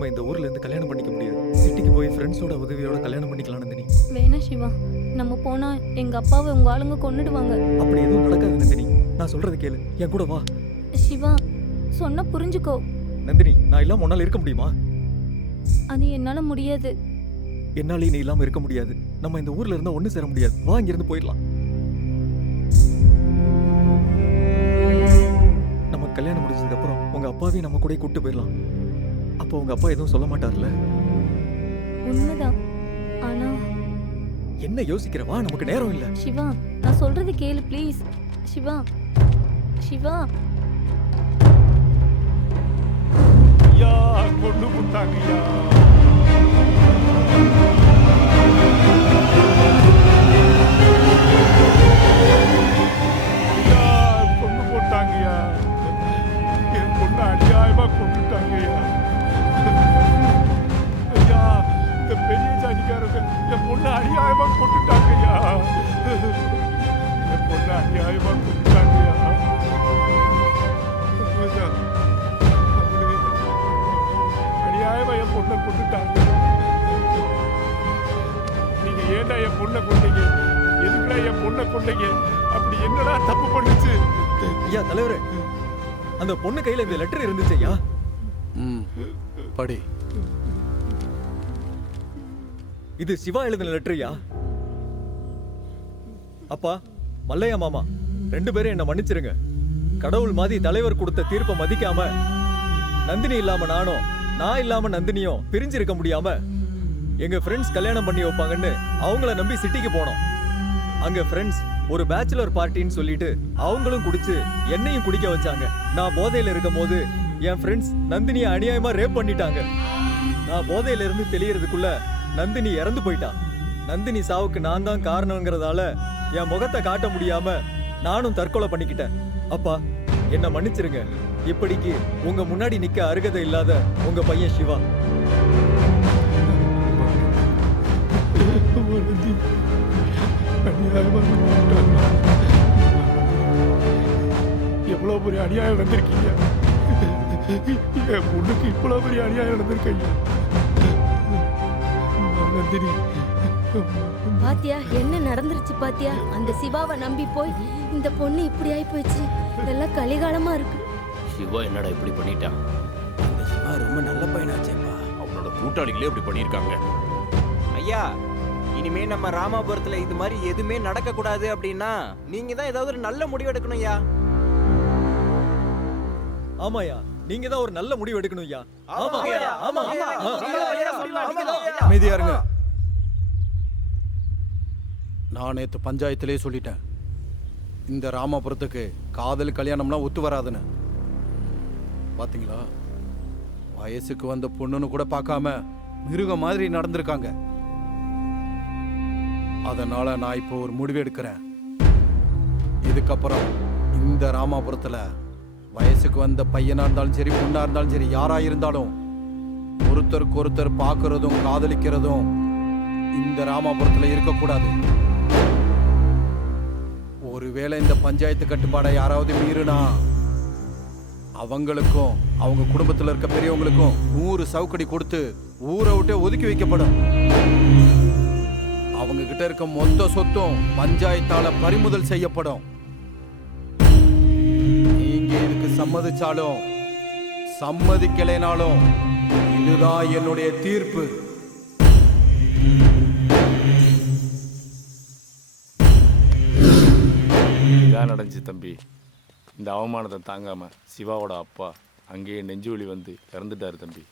நம்ம இந்த ஊர்ல இருந்து கல்யாணம் பண்ணிக்க முடியாது. சிட்டிக்கு போய் ஃப்ரெண்ட்ஸோட உதவியோட கல்யாணம் பண்ணிக்கலாம் நந்தினி. வேணா சிவா, நம்ம போனா எங்க அப்பாவை உங்க ஆளுங்க கொன்னுடுவாங்க. அப்படி எதுவும் நடக்காது நந்தினி. நான் சொல்றது கேளு, என் கூட வா. சிவா, சொன்னா புரிஞ்சுக்கோ. நந்தினி, நான் இல்லாம உன்னால இருக்க முடியுமா? அது என்னால முடியாது. என்னாலே நீ இல்லாம இருக்க முடியாது. நம்ம இந்த ஊர்ல இருந்தா ஒண்ணு சேர முடியாது. வா, இங்க இருந்து போயிடலாம். நம்ம கல்யாணம் முடிஞ்சதுக்கு அப்புறம் உங்க அப்பாவையும் நம்ம கூட கூட்டு போயிடலாம். அப்போ உங்க அப்பா எதுவும் சொல்ல மாட்டார்ல? உண்மைதான். ஆனா என்ன யோசிக்கிற? வா, நமக்கு நேரம் இல்ல. சிவா, நான் சொல்றது கேளு ப்ளீஸ். சிவா, சிவா. ஐயா, கொண்டு போட்டாங்கய்யா. கொண்டு போட்டாங்கய்யா. என் பொண்ணு அநியாயமா கொண்டுட்டாங்கய்யா. ஐயா, இந்த பெரிய ஜாதிக்காரங்க என் பொண்ணு அநியாயமா கொண்டுட்டாங்கய்யா. என் பொண்ணு அநியாயமா கொண்டுட்டாங்கய்யா. அநியாயமா என் பொண்ணை கொண்டுட்டாங்க. நீங்க ஏன்டா என் பொண்ணை கொண்டீங்க? எதுக்குடா என் பொண்ணை கொண்டீங்க? அப்படி என்னடா தப்பு பண்ணுச்சு? ஐயா தலைவரே, அந்த பொண்ணு கையில இந்த லெட்டர் இருந்துச்சு ஐயா. படி. இது சிவா எழுதின லெட்டர் ஐயா. அப்பா, மல்லையா மாமா, 2 பேரும் என்ன மன்னிச்சிருங்க. கடவுள் மாதிரி தலைவர் கொடுத்த தீர்ப்பை மதிக்காம நந்தினி இல்லாம நானும், நான் இல்லாம நந்தினியும் பிரிஞ்சிருக்க முடியாம எங்க ஃப்ரெண்ட்ஸ் கல்யாணம் பண்ணி வைப்பாங்கன்னு அவங்கள நம்பி சிட்டிக்கு போனோம். அங்க ஃப்ரெண்ட்ஸ் ஒரு பேச்சுலர் பார்ட்டின்னு சொல்லிட்டு அவங்களும் குடிச்சு என்னையும் குடிக்க வச்சாங்க. நான் போதையில இருக்கும் போது என் ஃப்ரெண்ட்ஸ் நந்தினியை அநியாயமா ரேப் பண்ணிட்டாங்க. நான் போதையில இருந்து தெளியறதுக்குள்ள நந்தினி இறந்து போயிட்டா. நந்தினி சாவுக்கு நான் தான் காரணங்கிறதால என் முகத்தை காட்ட முடியாம நானும் தற்கொலை பண்ணிக்கிட்டேன். அப்பா, என்ன மன்னிச்சிருங்க. இப்படிக்கு உங்க முன்னாடி நிக்க அருகதை இல்லாத உங்க பையன் சிவா. எவ்வளவு பெரிய அநியாயம் நடந்திருக்கீங்க. என் பொண்ணுக்கு இவ்வளவு பெரிய அநியாயம் நடந்திருக்கீங்க. நந்தினி, பாத்தியா என்ன நடந்துருச்சு? பாத்தியா, அந்த சிவாவை நம்பி போய் இந்த பொண்ணு இப்படி ஆயி போயிடுச்சு. இதெல்லாம் கலிகாலமா இருக்கு. சிவா என்னடா இப்படி பண்ணிட்டான்? அந்த சிவா ரொம்ப நல்ல பையனாச்சேப்பா. அவனோட கூட்டாளிகளே இப்படி பண்ணியிருக்காங்க. ஐயா, இனிமே நம்ம ராமாபுரத்துல இது மாதிரி எதுவுமே நடக்க கூடாது அப்படின்னா நீங்க தான் ஏதாவது ஒரு நல்ல முடிவு எடுக்கணும் ஐயா. ஆமாயா, நீங்க தான் ஒரு நல்ல முடிவு எடுக்கணும் ஐயா. அமைதியா இருங்க. நான் நேத்து பஞ்சாயத்திலே சொல்லிட்டேன், இந்த ராமாபுரத்துக்கு காதல் கல்யாணம்லாம் ஒத்து வராதுன்னு. பாத்தீங்களா, வயசுக்கு வந்த பொண்ணுன்னு கூட பார்க்காம மிருகம் மாதிரி நடந்திருக்காங்க. அதனால நான் இப்போ ஒரு முடிவு எடுக்கிறேன். இதுக்கப்புறம் இந்த ராமாபுரத்துல வயசுக்கு வந்த பையனா இருந்தாலும் சரி, பொண்ணா இருந்தாலும் சரி, யாரா இருந்தாலும் ஒருத்தருக்கு ஒருத்தர் பார்க்கறதும் காதலிக்கிறதும் இந்த ராமாபுரத்துல இருக்கக்கூடாது. ஒருவேளை இந்த பஞ்சாயத்து கட்டுப்பாடை யாராவது மீறினா அவங்களுக்கும் அவங்க குடும்பத்தில் இருக்க பெரியவங்களுக்கும் 100 சவுக்கடி கொடுத்து ஊரை விட்டு ஒதுக்கி வைக்கப்படும். அவங்க கிட்ட இருக்க மொத்த சொத்தும் பஞ்சாயத்தால பறிமுதல் செய்யப்படும். நீங்க இதுக்கு சம்மதிச்சாலும் சம்மதிக்கலைனாலும் இதுதான் என்னுடைய தீர்ப்பு. இதான் நடந்துச்சு தம்பி. இந்த அவமானத்தை தாங்காம சிவாவோட அப்பா அங்கேயே நெஞ்சு வலி வந்து இறந்துட்டாரு தம்பி.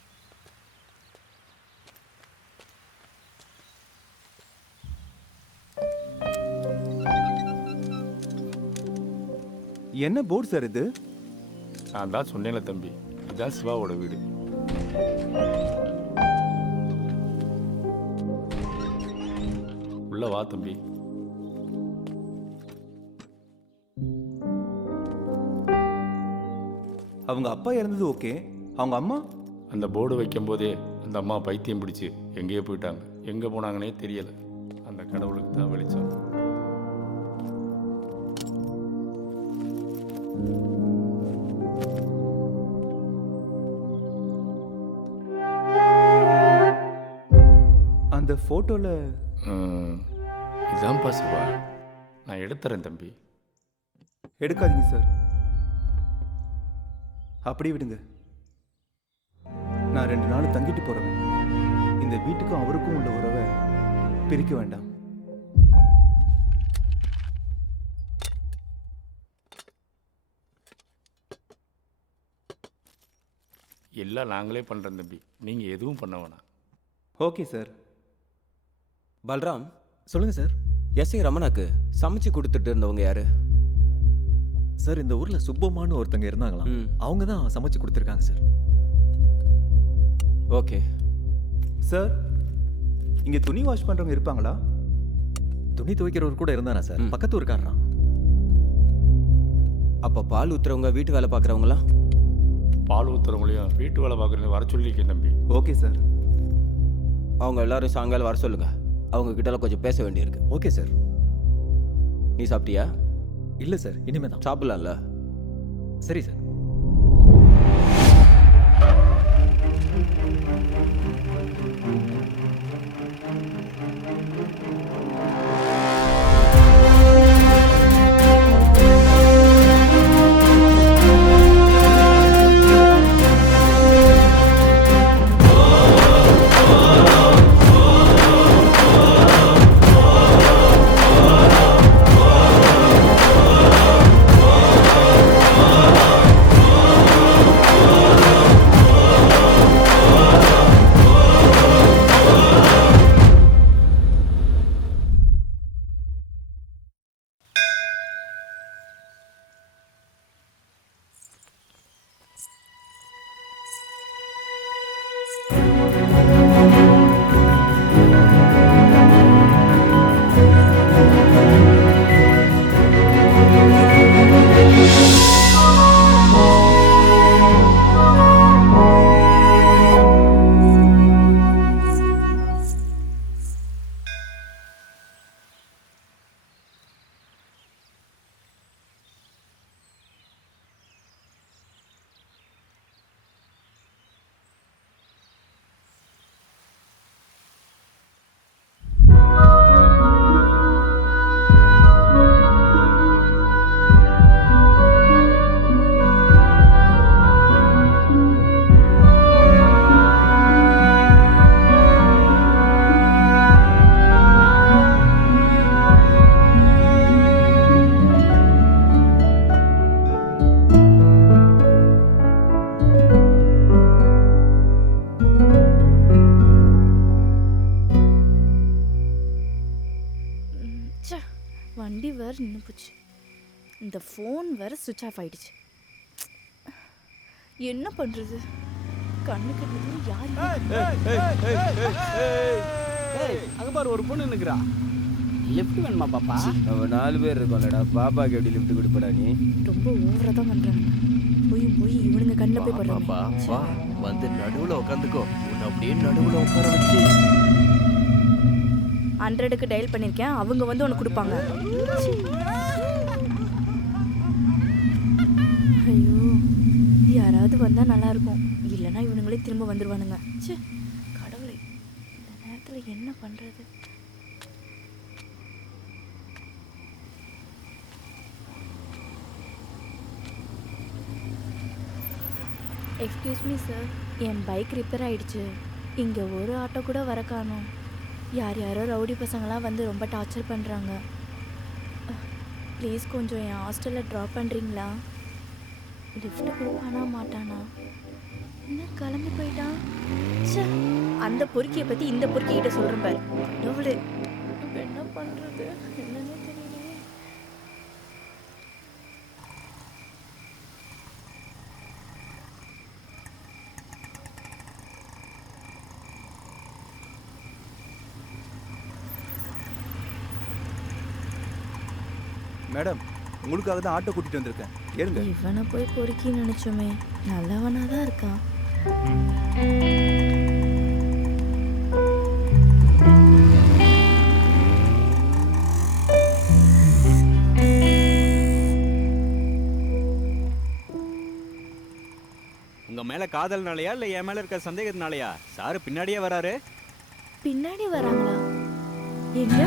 என்ன போர்டு சார் இது? நான் தான் சொன்னேன்ல தம்பி, இதுதான் சிவாவோட வீடு. உள்ள வா தம்பி. அவங்க அப்பா இறந்தது ஓகே, அவங்க அம்மா? அந்த போர்டு வைக்கும் போதே அந்த அம்மா பைத்தியம் பிடிச்சி எங்கேயோ போயிட்டாங்க. எங்கே போனாங்கன்னே தெரியலை. அந்த கடவுளுக்கு தான் வெளிச்சம். ஃபோட்டோவில் இதான்ப்பா சிவா, நான் எடுத்துறேன் தம்பி. எடுக்காதீங்க சார், அப்படி விடுங்க. நான் 2 நாள் தங்கிட்டு போகிறேன். இந்த வீட்டுக்கும் அவருக்கும் உள்ள உறவை பிரிக்க வேண்டாம். எல்லாம் நாங்களே பண்ணுறோம் தம்பி, நீங்கள் எதுவும் பண்ண வேணாம். Okay sir. பல்ராம், சொல்லுங்க சார். எஸ்ஐ ரமணாக்கு சமைச்சு கொடுத்துட்டு இருந்தவங்க யாரு? சார், இந்த ஊர்ல சுப்பம்மான்னு ஒருத்தங்க இருந்தாங்களாம். ம். அவங்க தான் சமைச்சு கொடுத்துருக்காங்க சார். ஓகே. சார், இங்கே துணி வாஷ் பண்ணுறவங்க இருப்பாங்களா? துணி துவைக்கிறவர் கூட இருந்தானா சார்? ம். பக்கத்து ஊருக்காரராம். அப்ப பால் ஊத்துறவங்க, வீட்டு வேலை பார்க்குறவங்களாம்? பால் ஊற்றுறவங்களையும் வீட்டு வேலை பார்க்குறவங்க வர சொல்லியிருக்கேன் தம்பி. Okay sir. அவங்க எல்லாரும் சாயங்காலம் வர சொல்லுங்க. அவங்க கிட்டலாம் கொஞ்சம் பேச வேண்டியிருக்கு. Okay sir. நீ சாப்பிட்டியா? இல்ல சார், இனிமே தான். சாப்பிடலாம்ல? சரி சார். வண்டி வேற நின்று போச்சு. இந்த ஃபோன் வேற சுவிட்ச் ஆஃப் ஆயிடுச்சு. என்ன பண்றது? கண்ணு கட்டுறது யாரு? அங்க பாரு, ஒரு பொண்ணு நிக்கிறா. லிஃப்ட் வேணுமா பாப்பா? நம்ம 4 பேர் இருக்கோம்லடா, பாப்பாக்கு எப்படி லிஃப்ட் கொடுப்படா நீ? ரொம்ப ஓவரா தான் பண்றாங்க. போய் இவனுங்க கண்ணில் போய் படுறாங்க. வா வா, வந்து நடுவுல உட்காந்துக்கோ. உன்னை அப்படியே நடுவுல உட்கார வச்சு 100க்கு டயல் பண்ணிருக்கேன். அவங்க வந்து உனக்கு கொடுப்பாங்க. ஐயோ, யாராவது வந்தா நல்லா இருக்கும். இல்லைன்னா இவனுங்களே திரும்ப வந்துருவானுங்க. ச்சே, கடவுளே, இந்த நேரத்துல என்ன பண்றது? எக்ஸ்கியூஸ் மீ சார், என் பைக் ரிப்பேர் ஆயிடுச்சு. இங்கே ஒரு ஆட்டோ கூட வர காணோம். யாரோ ரவுடி பசங்களாம் வந்து ரொம்ப டார்ச்சர் பண்ணுறாங்க. ப்ளீஸ் கொஞ்சம் என் ஹாஸ்டலில் ட்ராப் பண்ணுறீங்களா? லிஃப்ட் கொடுப்பானா மாட்டானா? என்ன கிளம்பி போயிட்டான்? ச்சே, அந்த பொறுக்கியை பற்றி இந்த பொறுக்கிக்கிட்ட சொல்கிறேன் பாரு. கடவுளே, என்ன பண்ணுறது என்னன்னே தெரியலையே. மேடம், உங்களுக்காக தான் ஆட்டோ கூட்டிட்டு வந்திருக்கேன். ஏறுங்க. இவனை போய் பொறுக்கி நினைச்சோமே, நல்லவனா தான் இருக்கான். உங்க மேல காதல்னாலயா இல்ல என் மேல இருக்க சந்தேகத்தினாலயா சாரு பின்னாடியே வராரு? பின்னாடி வராங்களா? எங்க?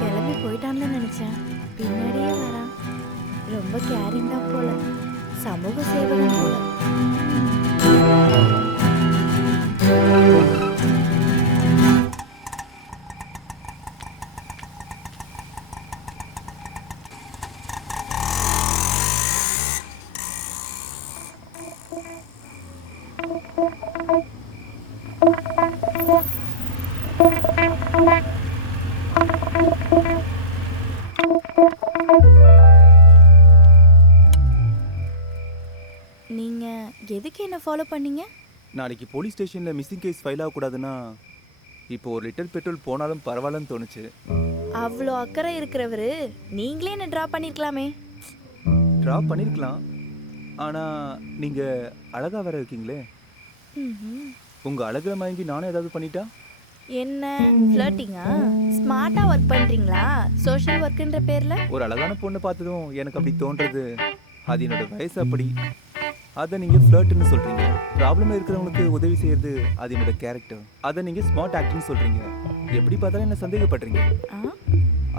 கிளம்பி போயிட்டான்னு நினைச்சேன். பின்னாடியே வரான். ரொம்ப கேரிங் தான் போல. சமூக சேவகன் போல. நீங்க எதுக்கு என்ன ஃபாலோ பண்ணீங்க? நாளைக்கு போலீஸ் ஸ்டேஷனில் மிஸ்ஸிங் கேஸ் ஃபைல் ஆகக்கூடாதுன்னா இப்போ ஒரு லிட்டர் பெட்ரோல் போனாலும் பரவாயில்லன்னு தோணுச்சு. அவ்வளோ அக்கறை இருக்கிறவரு நீங்களே என்ன ட்ராப் பண்ணிருக்கலாமே. ட்ராப் பண்ணியிருக்கலாம், ஆனால் நீங்கள் அழகாக வேற இருக்கீங்களே. உங்கள் அழகில் மயங்கி நானும் ஏதாவது பண்ணிட்டா? என்ன ஃப்ளர்ட்டிங்கா? ஸ்மார்ட்டா ஒர்க் பண்றீங்களா சோஷியல் ஒர்க்குன்ற பேர்ல? ஒரு அழகான பொண்ணை பார்த்ததும் எனக்கு அப்படி தோன்றது. அது என்னோட வயசு அப்படி. அதை நீங்கள் ஃப்ளர்ட்னு சொல்கிறீங்க. ப்ராப்ளம் இருக்கிறவங்களுக்கு உதவி செய்யறது அது என்னோட கேரக்டர். அதை நீங்கள் ஸ்மார்ட் ஆக்டிங்னு சொல்கிறீங்க. எப்படி பார்த்தாலும் என்ன சந்தேகப்படுறீங்க.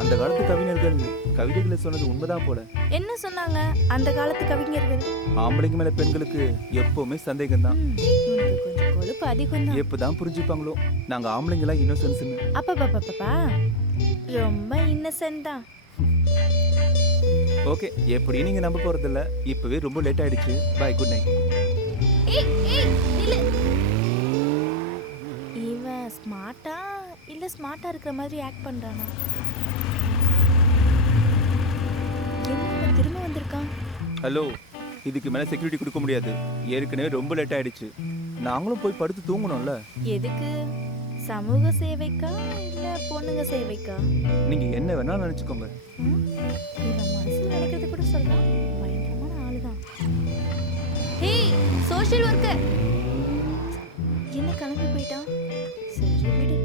அந்த காலத்து கவிஞர்கள் கவிதைகளை சொன்னது உண்மைதான் போல. என்ன சொன்னாங்க அந்த காலத்து கவிஞர்கள்? ஆம்பளைங்க மேல பெண்களுக்கு எப்பவுமே சந்தேகம் தான். கொஞ்சம் கொழுப்பு அதிகம் தான். எப்பதான் புரிஞ்சுப்பாங்களோ நாங்க ஆம்பளைங்களா இன்னோசன்ஸ்னு. அப்பா ரொம்ப இன்னசென்ட் தான். ஓகே, எப்படி நீங்க நம்ப போறதில்ல. இப்பவே ரொம்ப லேட் ஆயிடுச்சு. Bye, good night. இவன் ஸ்மார்ட்டா இல்ல ஸ்மார்ட்டா இருக்கிற மாதிரி ஆக்ட் பண்றானா? என்ன திரும்ப வந்திருக்கான்? ஹலோ, இதுக்கு மேல செக்யூரிட்டி கொடுக்க முடியாது. ஏற்கனவே ரொம்ப லேட் ஆயிடுச்சு. நாங்களும் போய் படுத்து தூங்கணும்ல. எதுக்கு? சமூக சேவைக்கா இல்ல பொண்ணுங்க சேவைக்கா? நீங்க என்ன வேணாலும் நினைச்சுக்கோங்க. இவன் மனசுல நினைக்கிறது கூட சொல்றான். பயங்கரமான ஆளுதான். ஹேய், சோஷியல் ஒர்க்கர் என்ன கிளம்பி போயிட்டான்? சரி விடு.